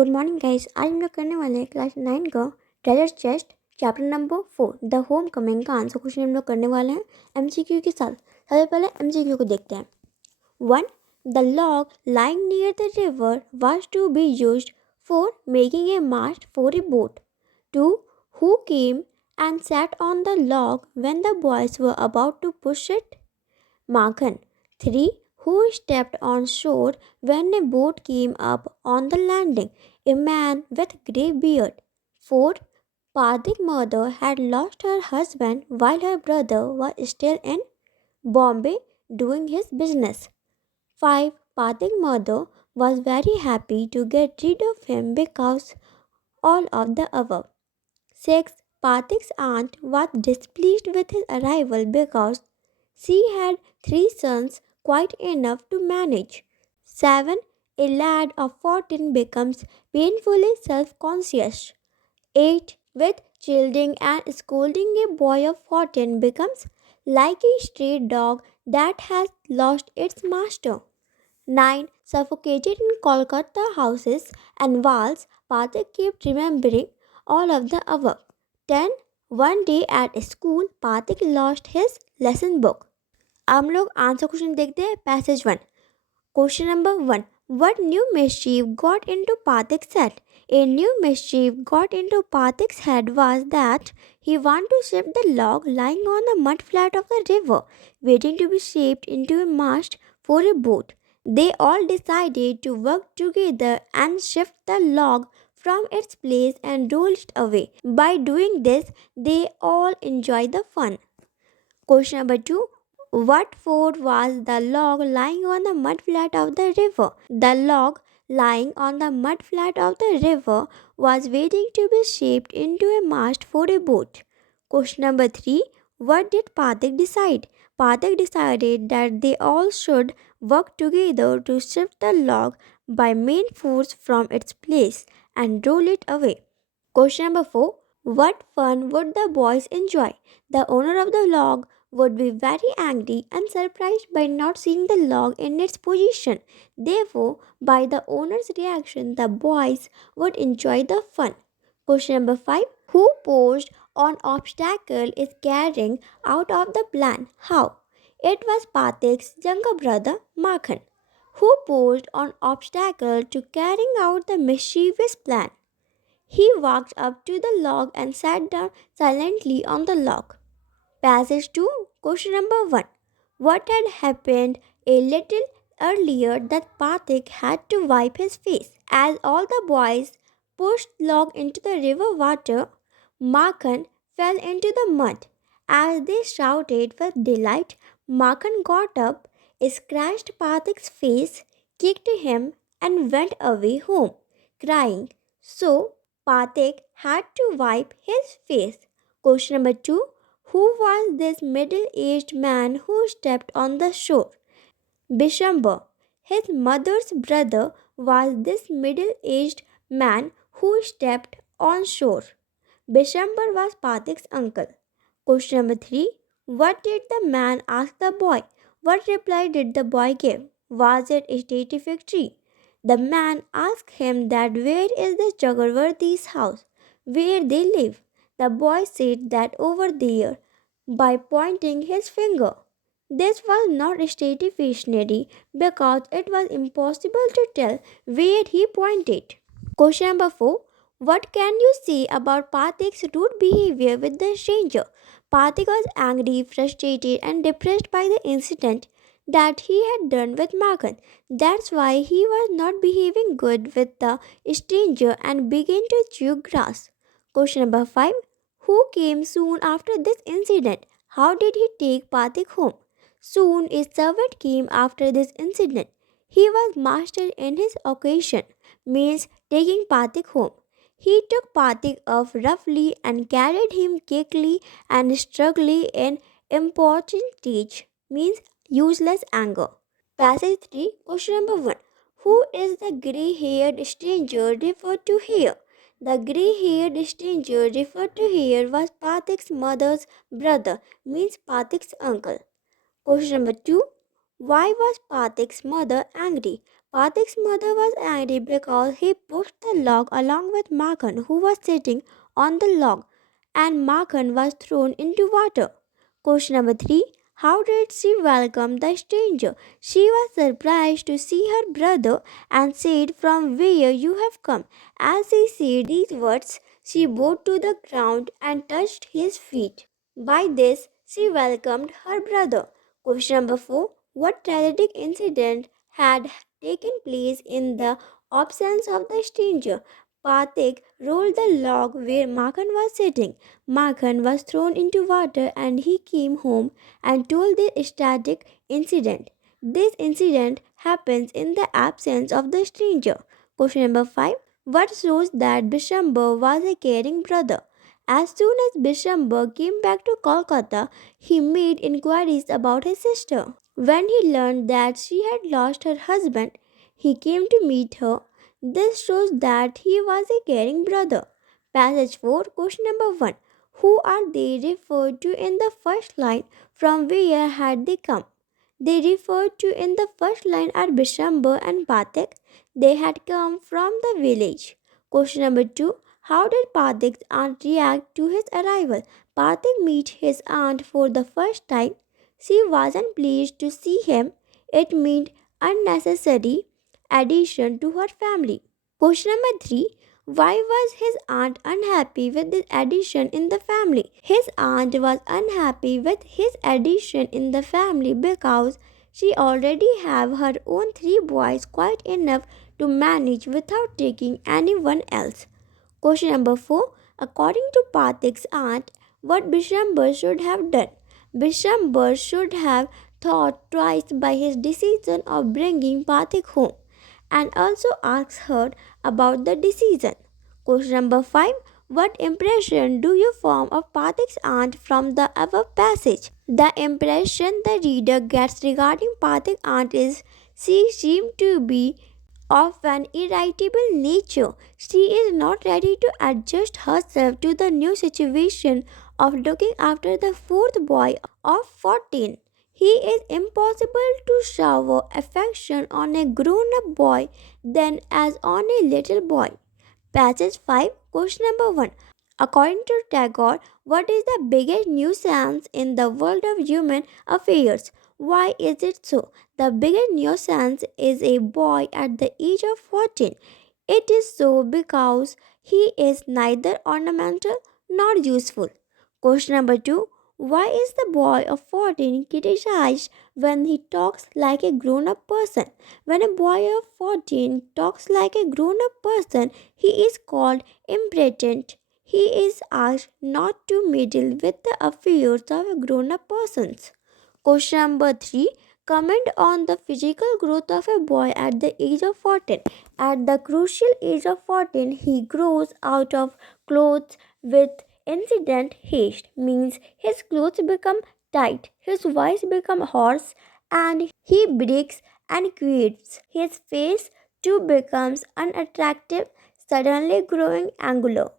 Good morning guys. आज हम लोग करने वाले हैं क्लास 9 का treasure chest chapter number 4 the home coming का आंसर क्वेश्चन हम लोग करने वाले हैं एमसीक्यू के साथ। सबसे पहले एमसीक्यू को देखते हैं। 1. The log lying near the river was to be used for making a mast for a boat. 2. Who came and sat on the log when the boys were about to push it? Maghan. 3. Who stepped on shore when a boat came up on the landing? A man with grey beard. 4. Padik's mother had lost her husband while her brother was still in Bombay doing his business. 5. Padik's mother was very happy to get rid of him because all of the above. 6. Pathik's aunt was displeased with his arrival because she had 3 sons, quite enough to manage. 7. A lad of 14 becomes painfully self-conscious. 8. With chiding and scolding, a boy of 14 becomes like a stray dog that has lost its master. 9. Suffocated in Kolkata houses and walls, Pathik kept remembering all of the above. 10. One day at school, Pathik lost his lesson book. अब हम लोग answer question देखते हैं passage 1. Question number 1. What new mischief got into Pathik's head? A new mischief got into Pathik's head was that he wanted to shift the log lying on the mud flat of the river, waiting to be shaped into a mast for a boat. They all decided to work together and shift the log from its place and roll it away. By doing this, they all enjoyed the fun. Question number 2. What for was the log lying on the mud flat of the river? The log lying on the mud flat of the river was waiting to be shaped into a mast for a boat. Question number 3. What did Pathik decide? Pathik decided that they all should work together to shift the log by main force from its place and roll it away. Question number 4. What fun would the boys enjoy? The owner of the log would be very angry and surprised by not seeing the log in its position. Therefore, by the owner's reaction, the boys would enjoy the fun. Question number 5. Who posed on obstacle is carrying out of the plan? How? It was Pathik's younger brother, Makhan, who posed on obstacle to carrying out the mischievous plan. He walked up to the log and sat down silently on the log. Passage 2. Question number 1. What had happened a little earlier that Pathik had to wipe his face? As all the boys pushed log into the river water, Makhan fell into the mud. As they shouted with delight, Makhan got up, scratched Pathik's face, kicked him, and went away home, crying. So, Pathik had to wipe his face. Question number 2. Who was this middle-aged man who stepped on the shore? Bishamber. His mother's brother was this middle-aged man who stepped on shore. Bishamber was Pathik's uncle. Question number 3. What did the man ask the boy? What reply did the boy give? Was it a satisfactory? The man asked him that where is the Chakravarti's house, where they live. The boy said that over there, by pointing his finger. This was not satisfactory because it was impossible to tell where he pointed. Question number 4. What can you say about Pathik's rude behavior with the stranger? Pathik was angry, frustrated, and depressed by the incident that he had done with Magan. That's why he was not behaving good with the stranger and began to chew grass. Question number 5. Who came soon after this incident? How did he take Pathik home? Soon a servant came after this incident. He was master in his occasion, means taking Pathik home. He took Pathik up roughly and carried him quickly and struggling in important stage, means useless anger. Passage 3. Question number 1. Who is the grey-haired stranger referred to here? The grey-haired stranger referred to here was Pathik's mother's brother, means Pathik's uncle. Question number 2. Why was Pathik's mother angry? Pathik's mother was angry because he pushed the log along with Makhan, who was sitting on the log, and Makhan was thrown into water. Question number 3. How did she welcome the stranger? She was surprised to see her brother and said, "From where you have come?" As she said these words, she bowed to the ground and touched his feet. By this, she welcomed her brother. Question number 4. What tragic incident had taken place in the absence of the stranger? Pathik rolled the log where Makhan was sitting. Makhan was thrown into water and he came home and told this tragic incident. This incident happens in the absence of the stranger. Question number 5. What shows that Bishamber was a caring brother? As soon as Bishamber came back to Kolkata, he made inquiries about his sister. When he learned that she had lost her husband, he came to meet her. This shows that he was a caring brother. Passage 4, question number 1. Who are they referred to in the first line? From where had they come? They referred to in the first line are Bishamber and Pathik. They had come from the village. Question number 2. How did Pathik's aunt react to his arrival? Pathik met his aunt for the first time. She wasn't pleased to see him. It meant unnecessary addition to her family. Question number 3. Why was his aunt unhappy with this addition in the family? His aunt was unhappy with his addition in the family because she already have her own 3 boys, quite enough to manage without taking anyone else. Question number 4. According to Pathik's aunt, what Bishamber should have done? Bishamber should have thought twice by his decision of bringing Pathik home and also asked her about the decision. Question number 5. What impression do you form of Pathik's aunt from the above passage? The impression the reader gets regarding Pathik's aunt is she seemed to be of an irritable nature. She is not ready to adjust herself to the new situation of looking after the fourth boy of 14. He is impossible to shower affection on a grown up boy than as on a little boy. Passage 5, question number 1. According to Tagore, what is the biggest nuisance in the world of human affairs? Why is it so? The biggest nuisance is a boy at the age of 14. It is so because he is neither ornamental nor useful. Question number 2. Why is the boy of 14 criticized when he talks like a grown up person? When a boy of 14 talks like a grown up person, he is called impertinent. He is asked not to meddle with the affairs of a grown up persons. Question number 3. Comment on the physical growth of a boy at the age of 14. At the crucial age of 14, he grows out of clothes with incident haste, means his clothes become tight, his voice become hoarse, and he breaks and quits. His face too becomes unattractive, suddenly growing angular.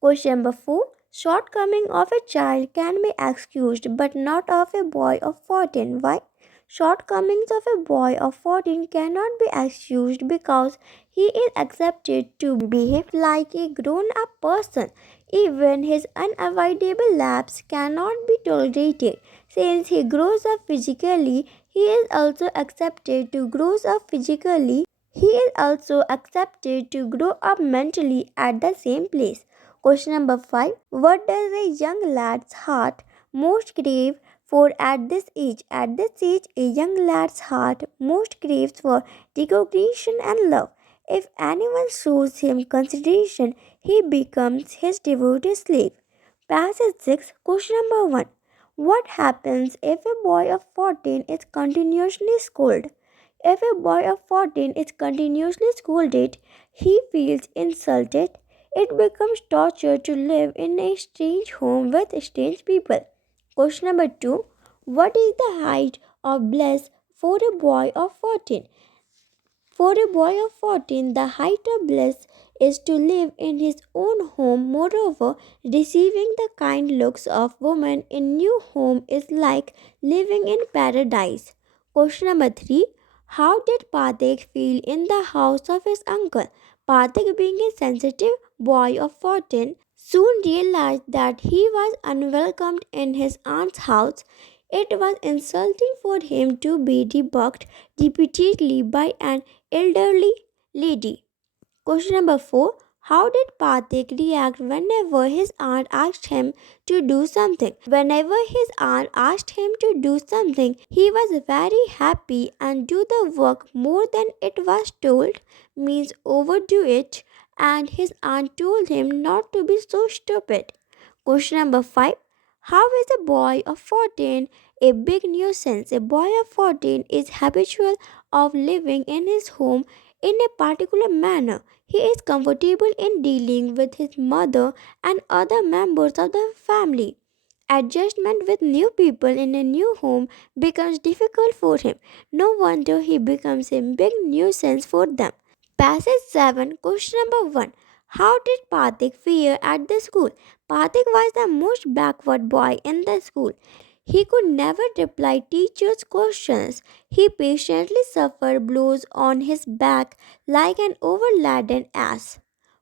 Question number 4. Shortcoming of a child can be excused but not of a boy of 14. Why? Shortcomings of a boy of 14 cannot be excused because he is accepted to behave like a grown up person. Even his unavoidable lapse cannot be tolerated. Since he grows up physically, he is also accepted to grow up physically. He is also accepted to grow up mentally at the same place. Question number 5. What does a young lad's heart most crave for at this age? At this age, a young lad's heart most craves for recognition and love. If anyone shows him consideration, he becomes his devoted slave. Passage 6, question number 1. What happens if a boy of 14 is continuously scolded? If a boy of 14 is continuously scolded, he feels insulted. It becomes torture to live in a strange home with strange people. Question number 2. What is the height of bliss for a boy of 14? For a boy of 14, the height of bliss is to live in his own home. Moreover, receiving the kind looks of women in new home is like living in paradise. Question number 3. How did Pathik feel in the house of his uncle? Pathik, being a sensitive boy of 14, soon realized that he was unwelcomed in his aunt's house. It was insulting for him to be rebuffed repeatedly by an elderly lady. Question number 4. How did Pathik react whenever his aunt asked him to do something? Whenever his aunt asked him to do something, he was very happy and do the work more than it was told, means overdo it, and his aunt told him not to be so stupid. Question number 5. How is a boy of 14 a big nuisance? A boy of 14 is habitual of living in his home in a particular manner. He is comfortable in dealing with his mother and other members of the family. Adjustment with new people in a new home becomes difficult for him. No wonder he becomes a big nuisance for them. Passage 7, question number 1. How did Pathik fare at the school? Pathik was the most backward boy in the school. He could never reply teachers' questions. He patiently suffered blows on his back like an overladen ass.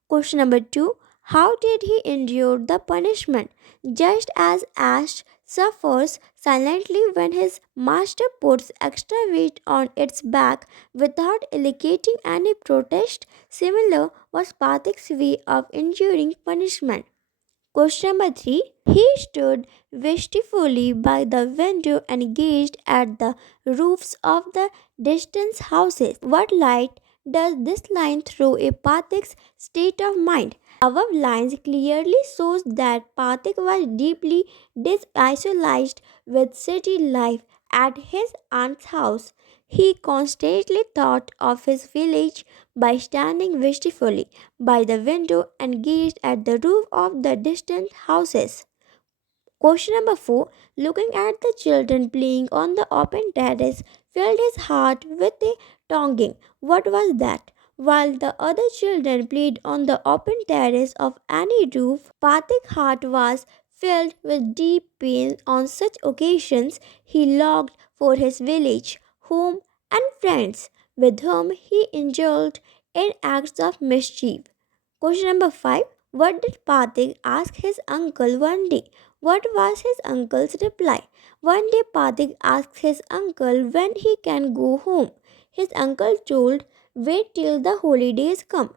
Question number 2. How did he endure the punishment? Just as Ash suffers silently when his master puts extra weight on its back without eliciting any protest, similar was Pathik's way of enduring punishment. Question number 3. He stood wistfully by the window and gazed at the roofs of the distant houses. What light does this line throw a Pathik's state of mind? Above lines clearly shows that Pathik was deeply disisolated with city life at his aunt's house. He constantly thought of his village by standing wistfully by the window and gazed at the roof of the distant houses. Question number 4. Looking at the children playing on the open terrace filled his heart with a longing. What was that? While the other children played on the open terrace of any roof, Pathik's heart was filled with deep pain. On such occasions, he longed for his village, home, and friends with whom he indulged in acts of mischief. Question number 5. What did Pathik ask his uncle one day? What was his uncle's reply? One day Pathik asked his uncle when he can go home. His uncle told, wait till the holidays come.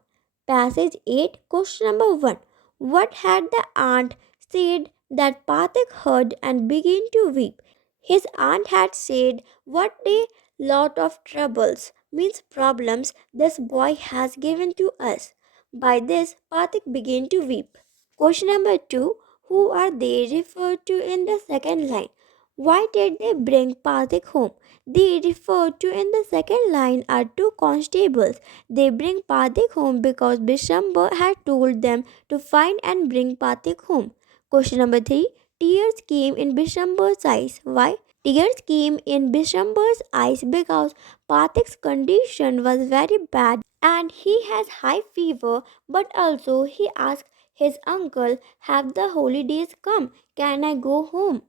Passage 8, question number 1. What had the aunt said that Pathik heard and began to weep? His aunt had said, what a lot of troubles, means problems, this boy has given to us. By this, Pathik began to weep. Question number 2. Who are they referred to in the second line? Why did they bring Pathik home? They referred to in the second line are two constables. They bring Pathik home because Bishamber had told them to find and bring Pathik home. Question number 3. Tears came in Bishamber's eyes. Why? Tears came in Bishamber's eyes because Pathik's condition was very bad and he has high fever, but also he asked his uncle, have the holidays come? Can I go home?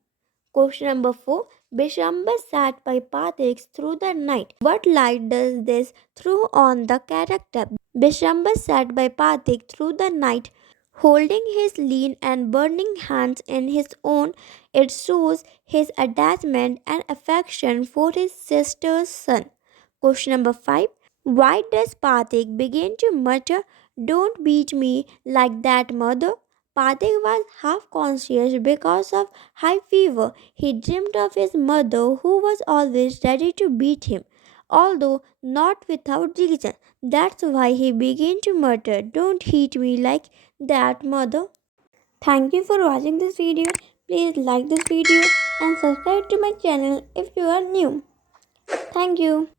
Question number 4. Bishamba sat by Pathik through the night. What light does this throw on the character? Bishamba sat by Pathik through the night, holding his lean and burning hands in his own. It shows his attachment and affection for his sister's son. Question number 5. Why does Pathik begin to mutter, don't beat me like that, mother? Pathik was half conscious because of high fever. He dreamed of his mother who was always ready to beat him, although not without reason. That's why he began to mutter, don't hit me like that, mother. Thank you for watching this video. Please like this video and subscribe to my channel if you are new. Thank you.